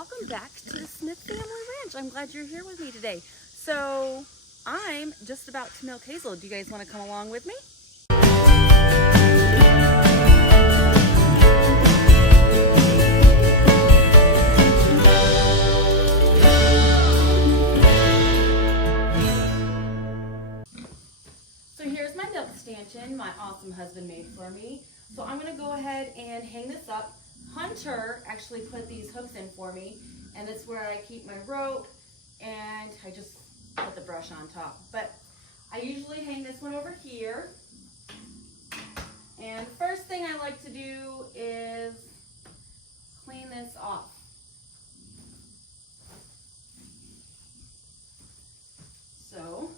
welcome back to the Smith Family Ranch. I'm glad you're here with me today. So I'm just about to milk Hazel. Do you guys want to come along with me? So here's my milk stanchion my awesome husband made for me. So I'm going to go ahead and hang this up. Hunter actually put these hooks in for me, and it's where I keep my rope, and I just put the brush on top. But I usually hang this one over here. And the first thing I like to do is clean this off. So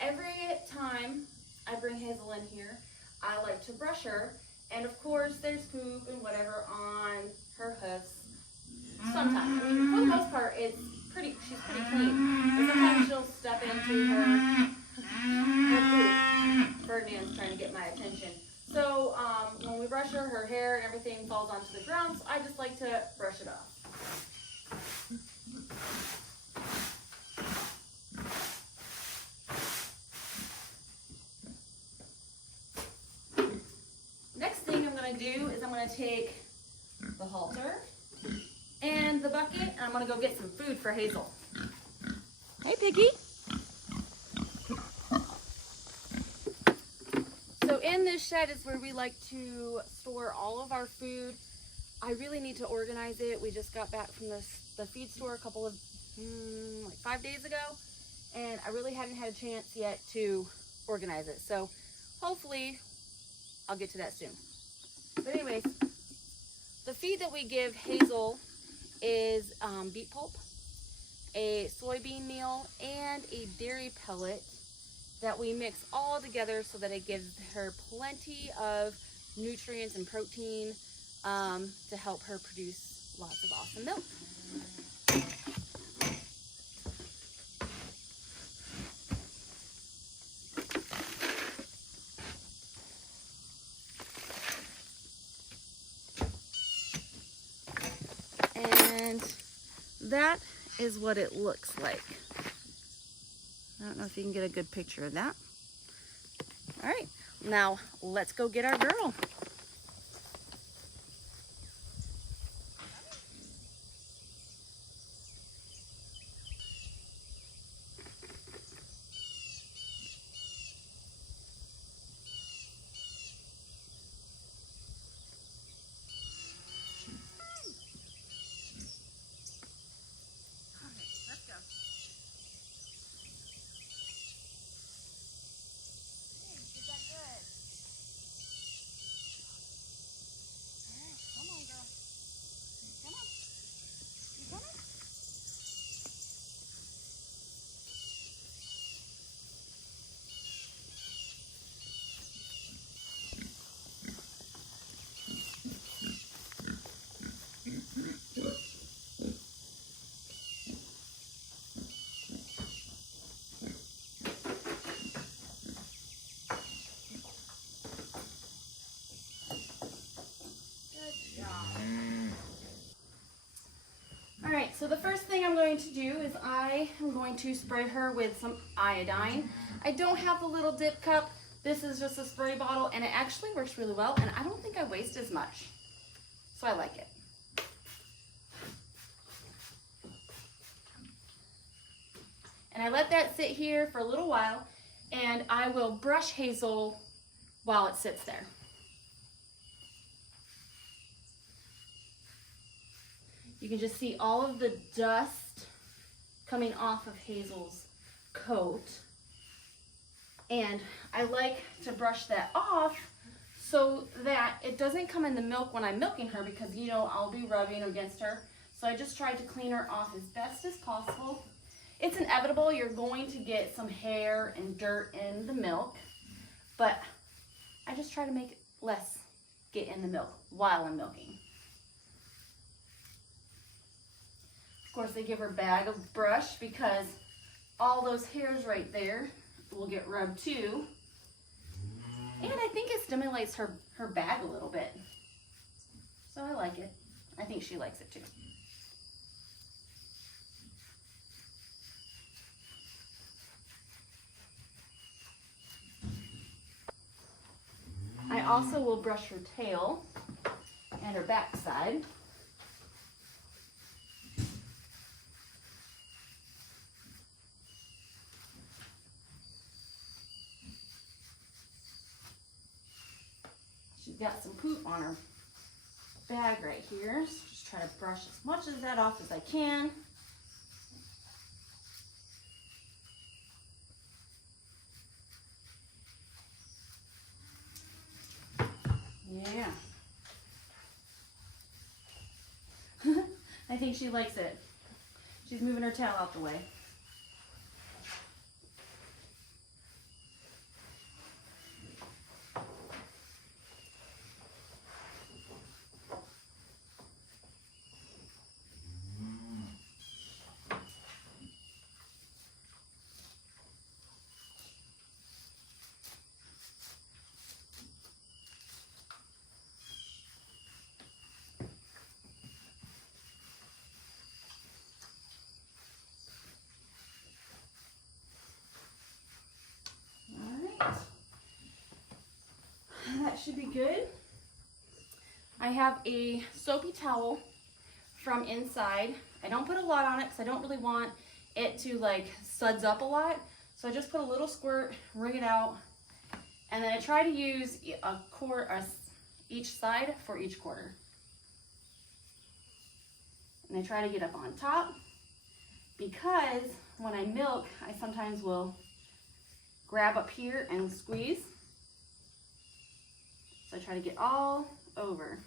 every time I bring Hazel in here, I like to brush her, and of course there's poop and whatever on her hoofs. Sometimes, I mean, for the most part, she's pretty clean. But sometimes she'll step into her poop. Ferdinand's trying to get my attention. So when we brush her, her hair and everything falls onto the ground, so I just like to brush it off. Do is I'm going to take the halter and the bucket, and I'm going to go get some food for Hazel. Hey, Piggy. So in this shed is where we like to store all of our food. I really need to organize it. We just got back from the feed store a couple of, like 5 days ago, and I really hadn't had a chance yet to organize it. So hopefully I'll get to that soon. But anyways, the feed that we give Hazel is beet pulp, a soybean meal, and a dairy pellet that we mix all together so that it gives her plenty of nutrients and protein to help her produce lots of awesome milk. And that is what it looks like. I don't know if you can get a good picture of that. All right, now let's go get our girl. Alright, so the first thing I'm going to do is I am going to spray her with some iodine. I don't have the little dip cup. This is just a spray bottle, and it actually works really well, and I don't think I waste as much. So I like it. And I let that sit here for a little while, and I will brush Hazel while it sits there. You can just see all of the dust coming off of Hazel's coat. And I like to brush that off so that it doesn't come in the milk when I'm milking her, because, you know, I'll be rubbing against her. So I just try to clean her off as best as possible. It's inevitable you're going to get some hair and dirt in the milk, but I just try to make less get in the milk while I'm milking. Of course, they give her a bag of brush because all those hairs right there will get rubbed too. And I think it stimulates her her bag a little bit. So I like it. I think she likes it too. I also will brush her tail and her backside. She's got some poop on her bag right here. So just try to brush as much of that off as I can. Yeah. I think she likes it. She's moving her tail out the way. That should be good. I have a soapy towel from inside. I don't put a lot on it because I don't really want it to like suds up a lot. So I just put a little squirt, wring it out, and then I try to use a quart each side for each quarter. And I try to get up on top because when I milk, I sometimes will grab up here and squeeze. So I try to get all over.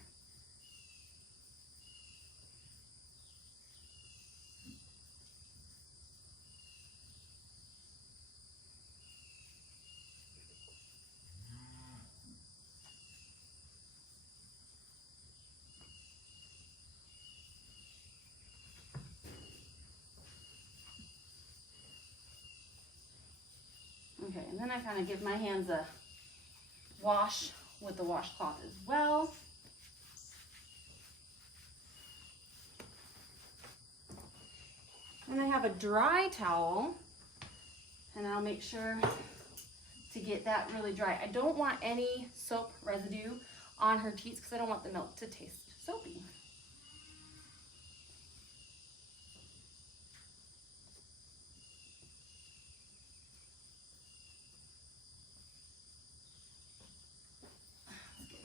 Okay, and then I kind of give my hands a wash with the washcloth as well. And I have a dry towel, and I'll make sure to get that really dry. I don't want any soap residue on her teats because I don't want the milk to taste soapy.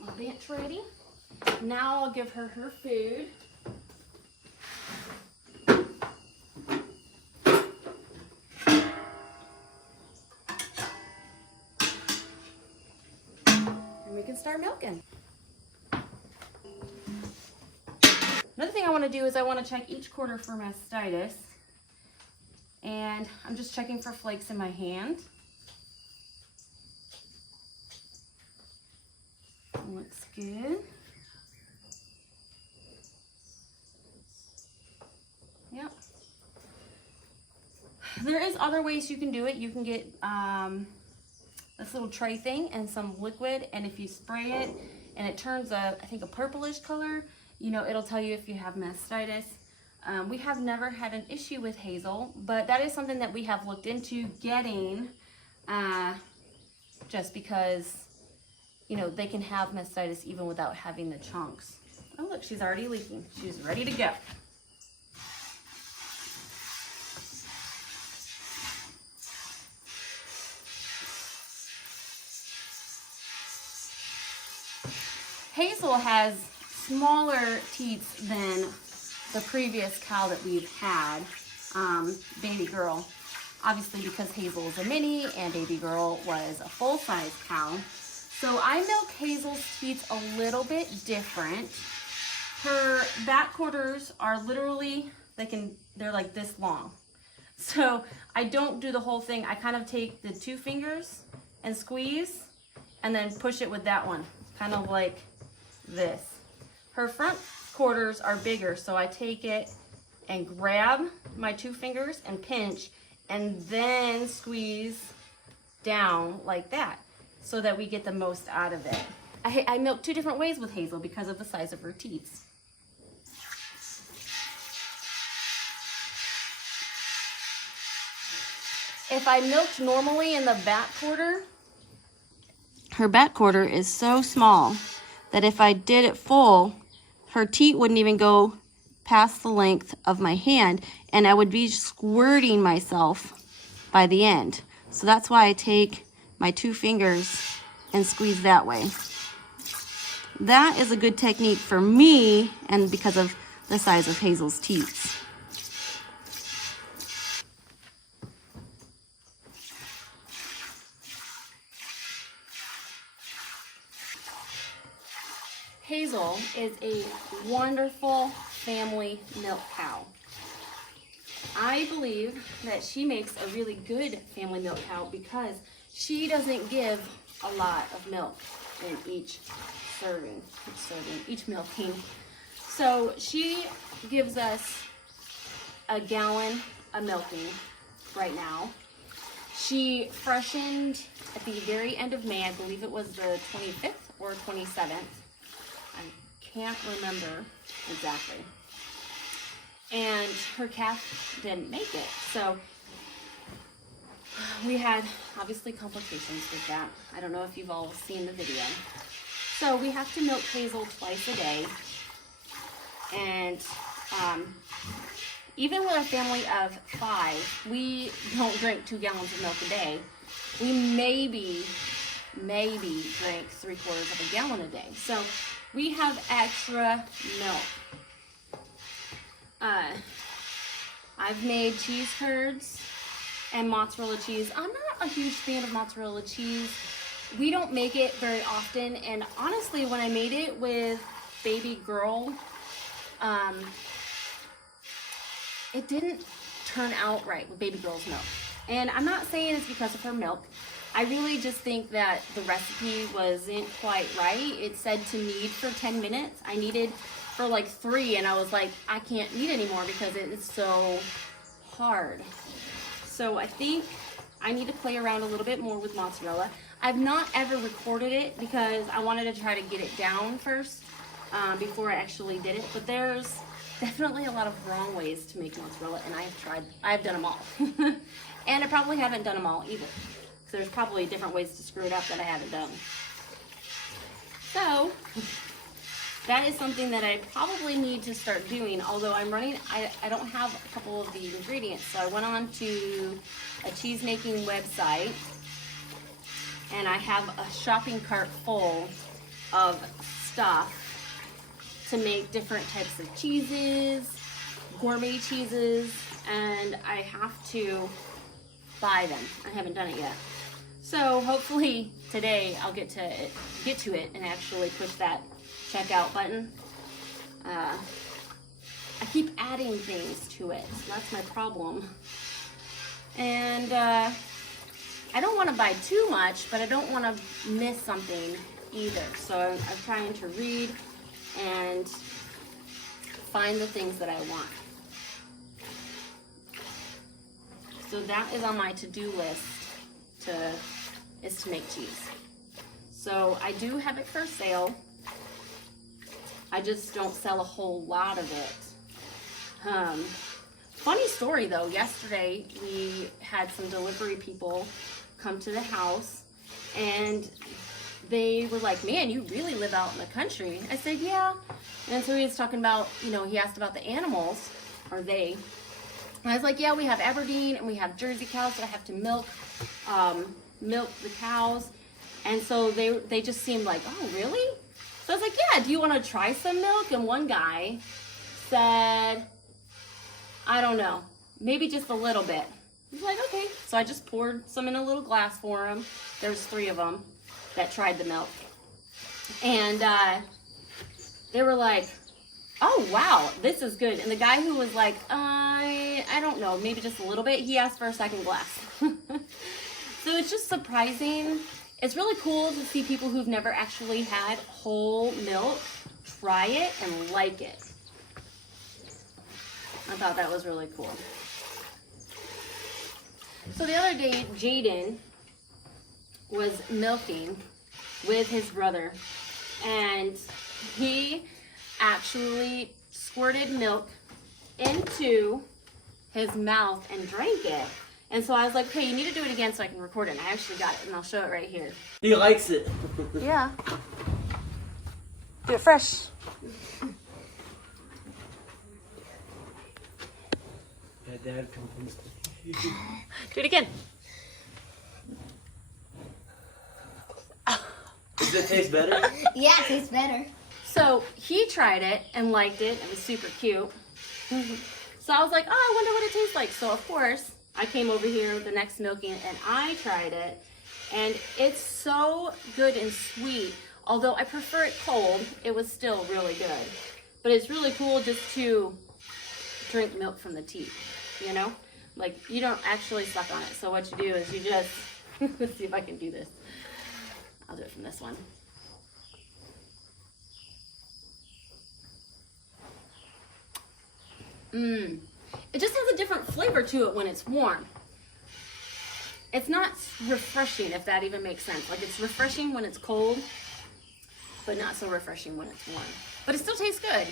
My bench ready. Now I'll give her her food. And we can start milking. Another thing I want to do is I want to check each quarter for mastitis. And I'm just checking for flakes in my hand. Looks good. Yep. There is other ways you can do it. You can get this little tray thing and some liquid, and if you spray it and it turns I think a purplish color, you know, it'll tell you if you have mastitis. We have never had an issue with Hazel, but that is something that we have looked into getting just because, you know, they can have mastitis even without having the chunks. Oh, look, she's already leaking. She's ready to go. Hazel has smaller teats than the previous cow that we've had, Baby Girl. Obviously because Hazel is a mini and Baby Girl was a full-size cow. So I milk Hazel's teats a little bit different. Her back quarters are literally, they're like this long. So I don't do the whole thing. I kind of take the 2 fingers and squeeze and then push it with that one, kind of like this. Her front quarters are bigger, so I take it and grab my 2 fingers and pinch and then squeeze down like that, so that we get the most out of it. I milk 2 different ways with Hazel because of the size of her teats. If I milked normally in the back quarter, her back quarter is so small that if I did it full, her teat wouldn't even go past the length of my hand, and I would be squirting myself by the end. So that's why I take my 2 fingers and squeeze that way. That is a good technique for me, and because of the size of Hazel's teats. Hazel is a wonderful family milk cow. I believe that she makes a really good family milk cow because she doesn't give a lot of milk in each milking. So she gives us a gallon of milking right now. She freshened at the very end of May. I believe it was the 25th or 27th. I can't remember exactly. And her calf didn't make it. So we had obviously complications with that. I don't know if you've all seen the video. So we have to milk Hazel twice a day. And even with a family of 5, we don't drink 2 gallons of milk a day. We maybe drink 3/4 of a gallon a day. So we have extra milk. I've made cheese curds and mozzarella cheese. I'm not a huge fan of mozzarella cheese. We don't make it very often, and honestly, when I made it with baby girl, it didn't turn out right with baby girl's milk. And I'm not saying it's because of her milk. I really just think that the recipe wasn't quite right. It said to knead for 10 minutes. I kneaded for like 3, and I was like, I can't knead anymore because it is so hard. So I think I need to play around a little bit more with mozzarella. I've not ever recorded it because I wanted to try to get it down first before I actually did it. But there's definitely a lot of wrong ways to make mozzarella, and I've done them all. And I probably haven't done them all either. So there's probably different ways to screw it up that I haven't done. So that is something that I probably need to start doing, although I don't have a couple of the ingredients. So I went on to a cheese making website, and I have a shopping cart full of stuff to make different types of cheeses, gourmet cheeses, and I have to buy them. I haven't done it yet. So hopefully today I'll get to it and actually push that checkout button. I keep adding things to it, so that's my problem. And I don't want to buy too much, but I don't want to miss something either. So I'm trying to read and find the things that I want. So that is on my to-do list is to make cheese. So I do have it for sale. I just don't sell a whole lot of it. Funny story though, yesterday we had some delivery people come to the house, and they were like, man, you really live out in the country. I said, yeah. And so he was talking about, he asked about the animals, or they. And I was like, yeah, we have Aberdeen and we have Jersey cows that I have to milk the cows. And so they just seemed like, oh, really? So I was like, yeah, do you want to try some milk? And one guy said, I don't know, maybe just a little bit. I was like, okay. So I just poured some in a little glass for him. There's 3 of them that tried the milk. And they were like, oh, wow, this is good. And the guy who was like, I don't know, maybe just a little bit, he asked for a second glass. So it's just surprising. It's really cool to see people who've never actually had whole milk try it and like it. I thought that was really cool. So the other day, Jaden was milking with his brother, and he actually squirted milk into his mouth and drank it. And so I was like, okay, you need to do it again so I can record it. And I actually got it, and I'll show it right here. He likes it. Yeah. Do it fresh. My dad comes. Do it again. Does it taste better? Yeah, it tastes better. So he tried it and liked it. It was super cute. So I was like, oh, I wonder what it tastes like. So of course, I came over here the next milking and I tried it. And it's so good and sweet. Although I prefer it cold, it was still really good. But it's really cool just to drink milk from the teat, you know? Like, you don't actually suck on it. So what you do is you just, let's see if I can do this. I'll do it from this one. It just has a different flavor to it when it's warm. It's not refreshing, if that even makes sense. Like, it's refreshing when it's cold, but not so refreshing when it's warm. But it still tastes good.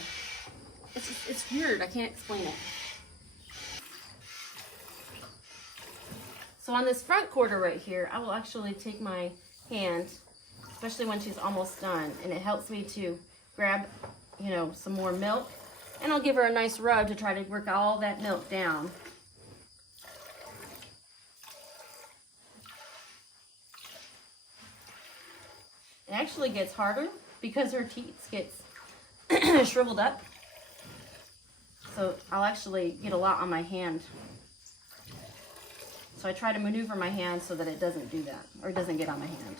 It's weird. I can't explain it. So on this front quarter right here, I will actually take my hand, especially when she's almost done, and it helps me to grab, you know, some more milk. And I'll give her a nice rub to try to work all that milk down. It actually gets harder because her teats gets shriveled up. So I'll actually get a lot on my hand. So I try to maneuver my hand so that it doesn't do that, or it doesn't get on my hand.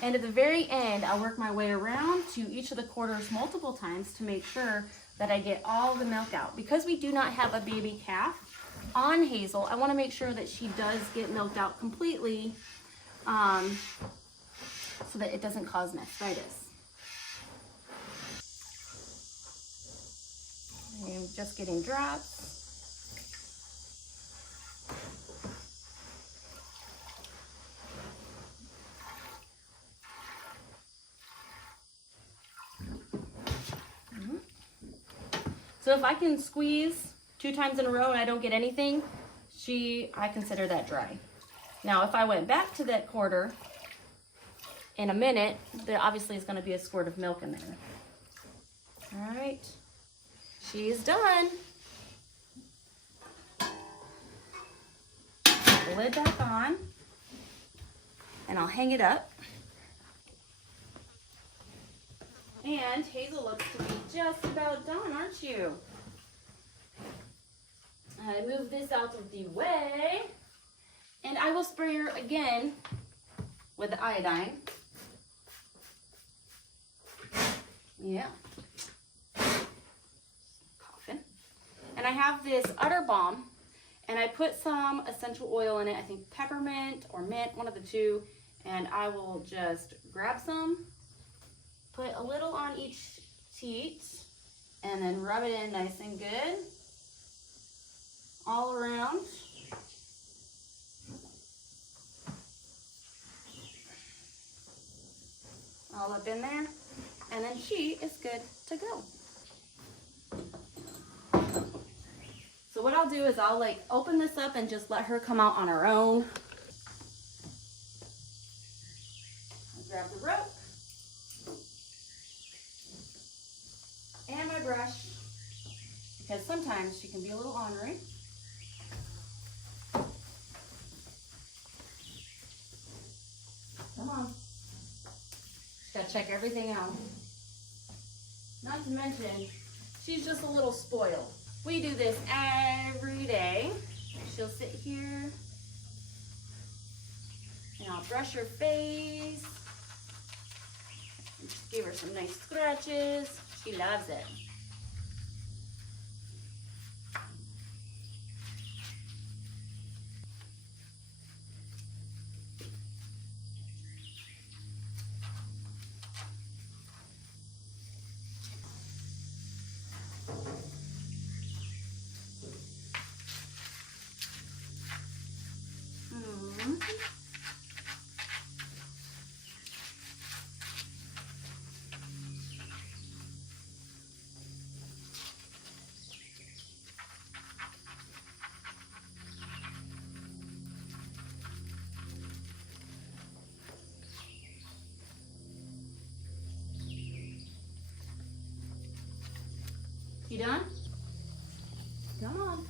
And at the very end, I'll work my way around to each of the quarters multiple times to make sure that I get all the milk out. Because we do not have a baby calf on Hazel, I want to make sure that she does get milked out completely so that it doesn't cause mastitis. I'm just getting drops. So if I can squeeze 2 times in a row and I don't get anything, I consider that dry. Now, if I went back to that quarter in a minute, there obviously is going to be a squirt of milk in there. All right, she's done. Put the lid back on, and I'll hang it up. And Hazel looks to be just about done, aren't you? I move this out of the way, and I will spray her again with the iodine. Yeah. Coughing. And I have this udder balm, and I put some essential oil in it. I think peppermint or mint, one of the two. And I will just grab some, put a little on each teat, and then rub it in nice and good all around. All up in there, and then she is good to go. So what I'll do is I'll like open this up and just let her come out on her own. I'll grab the rope and my brush, because sometimes she can be a little ornery. Come on. Just gotta check everything out. Not to mention, she's just a little spoiled. We do this every day. She'll sit here, and I'll brush her face. And just give her some nice scratches. She loves it. You done? Come on.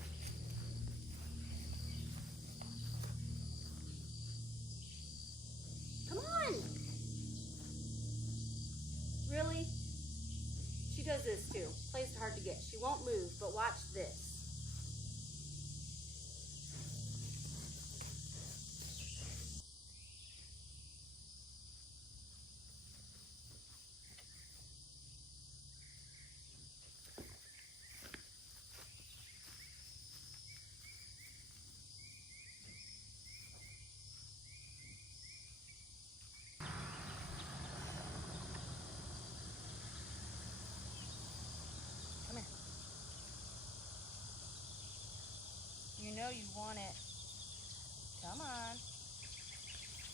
Come on. Really? She does this too. Plays hard to get. She won't move, but watch this. Come here. You know you want it. Come on.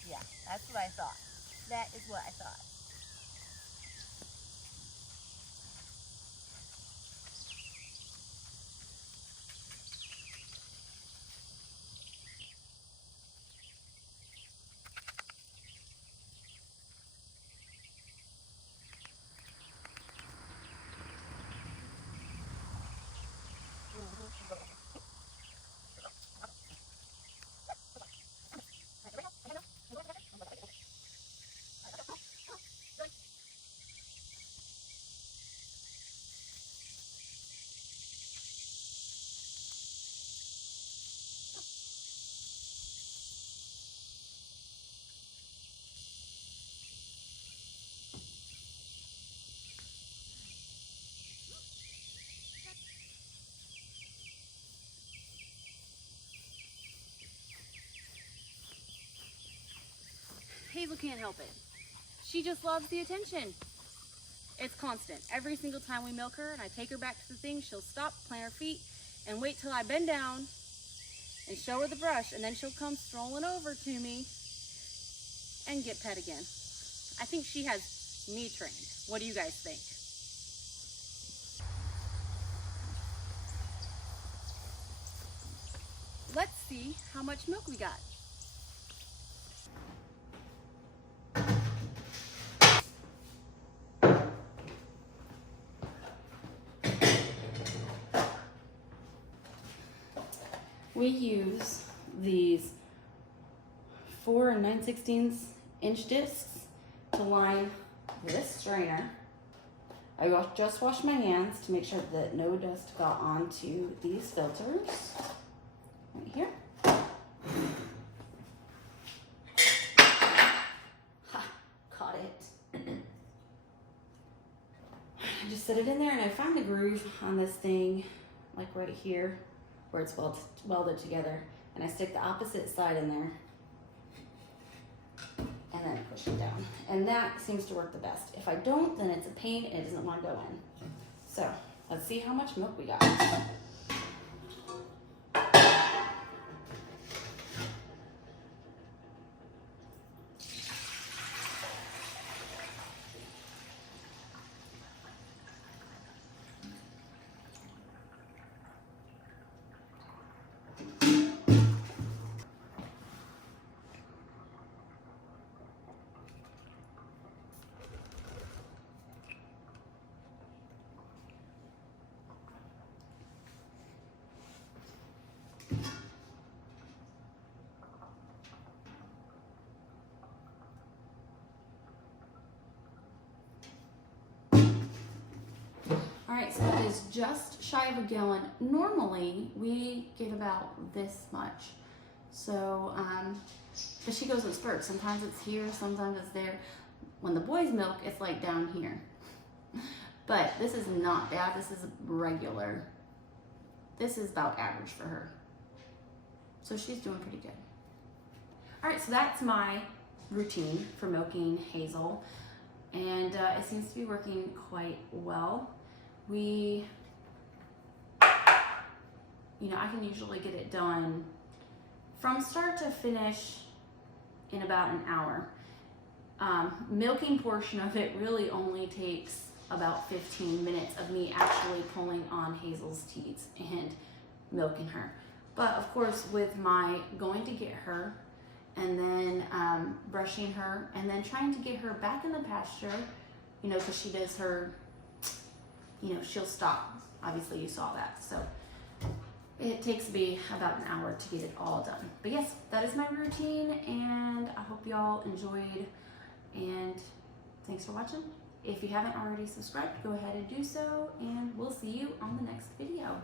Yeah, that's what I thought. That is what I thought. Hazel can't help it. She just loves the attention. It's constant. Every single time we milk her and I take her back to the thing, she'll stop, plant her feet, and wait till I bend down and show her the brush, and then she'll come strolling over to me and get pet again. I think she has me trained. What do you guys think? Let's see how much milk we got. We use these 4 9/16 inch discs to line this strainer. I just washed my hands to make sure that no dust got onto these filters. Right here. Ha, caught it. I just set it in there and I found the groove on this thing, like right here, where it's welded together, and I stick the opposite side in there and then push it down, and that seems to work the best. If I don't, then it's a pain and it doesn't want to go in. So let's see how much milk we got. All right, so it is just shy of a gallon. Normally, we give about this much. So, but she goes in spurts. Sometimes it's here, sometimes it's there. When the boys milk, it's like down here. But this is not bad. This is regular. This is about average for her. So she's doing pretty good. All right, so that's my routine for milking Hazel. And it seems to be working quite well. I can usually get it done from start to finish in about an hour. Milking portion of it really only takes about 15 minutes of me actually pulling on Hazel's teats and milking her. But of course, with my going to get her and then brushing her and then trying to get her back in the pasture, you know, because she does her, you know, she'll stop. Obviously you saw that. So it takes me about an hour to get it all done. But yes, that is my routine, and I hope y'all enjoyed, and thanks for watching. If you haven't already subscribed, go ahead and do so, and we'll see you on the next video.